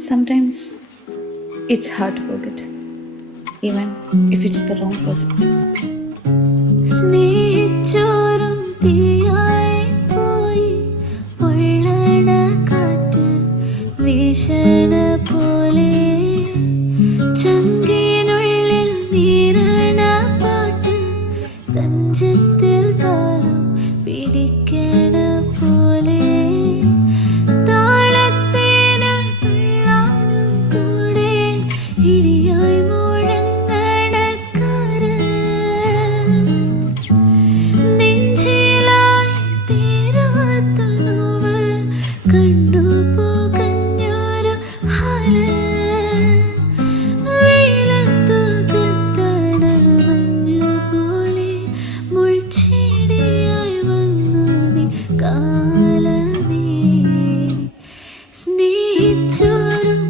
Sometimes it's hard to forget, even if it's the wrong person. സ്നേഹിച്ചോരും തീയായി പോയി പൊള്ളണ കാറ്റ് വീശണ പോലെ ചങ്കിനുള്ളിൽ നീരണ പാട്ട് തഞ്ചത്തിൽ താളം പിടിക്കണ പോലെ താളത്തേന് തുള്ളാനും കൂടെ ഇടിയായി കണ്ടുപോകഞ്ഞൊരു ഹാല് വെയിലത്തു കത്തണ മഞ്ഞുപോലെ മുൾച്ചെടിയായി വന്നു നീ കാലമേ സ്നേഹിച്ചോരും